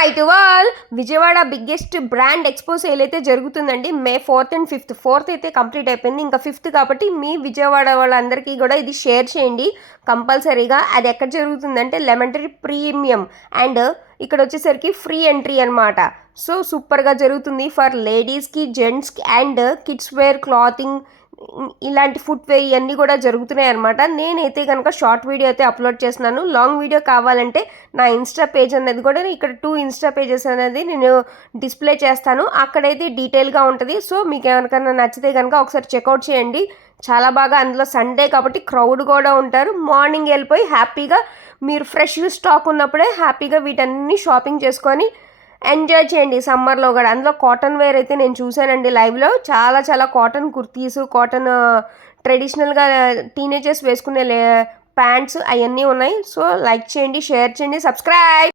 Hi to all. Vijayawada biggest brand expo sale అయితే జరుగుతుందండి. మే 4th and 5th. 4th అయితే complete అయిపోయింది, ఇంకా 5th కాబట్టి మీ విజయవాడ వాళ్ళందరికీ కూడా ఇది షేర్ చేయండి కంపల్సరీగా. అది ఎక్కడ జరుగుతుందంటే లెమన్ ట్రీ ప్రీమియం అండ్ ఇక్కడ వచ్చేసరికి ఫ్రీ ఎంట్రీ అనమాట. సో సూపర్గా జరుగుతుంది ఫర్ లేడీస్కి, జెంట్స్కి అండ్ కిడ్స్ వేర్ క్లాతింగ్, ఇలాంటి ఫుట్వేర్ ఇవన్నీ కూడా జరుగుతున్నాయి అనమాట. నేనైతే కనుక షార్ట్ వీడియో అయితే అప్లోడ్ చేస్తున్నాను. లాంగ్ వీడియో కావాలంటే నా ఇన్స్టా పేజ్ అనేది కూడా ఇక్కడ 2 ఇన్స్టా పేజెస్ అనేది నేను డిస్ప్లే చేస్తాను, అక్కడైతే డీటెయిల్గా ఉంటుంది. సో మీకు ఎవరికైనా నచ్చితే కనుక ఒకసారి చెక్అవుట్ చేయండి. చాలా బాగా, అందులో సండే కాబట్టి క్రౌడ్ కూడా ఉంటారు. మార్నింగ్ వెళ్ళిపోయి హ్యాపీగా మీరు ఫ్రెష్ స్టాక్ ఉన్నప్పుడే హ్యాపీగా వీటన్ని షాపింగ్ చేసుకొని ఎంజాయ్ చేయండి సమ్మర్లో కూడా. అందులో కాటన్ వేర్ అయితే నేను చూశానండి లైవ్లో. చాలా చాలా కాటన్ కుర్తీస్, కాటన్ ట్రెడిషనల్గా టీనేజర్స్ వేసుకునే ప్యాంట్స్ అవన్నీ ఉన్నాయి. సో లైక్ చేయండి, షేర్ చేయండి, సబ్స్క్రైబ్.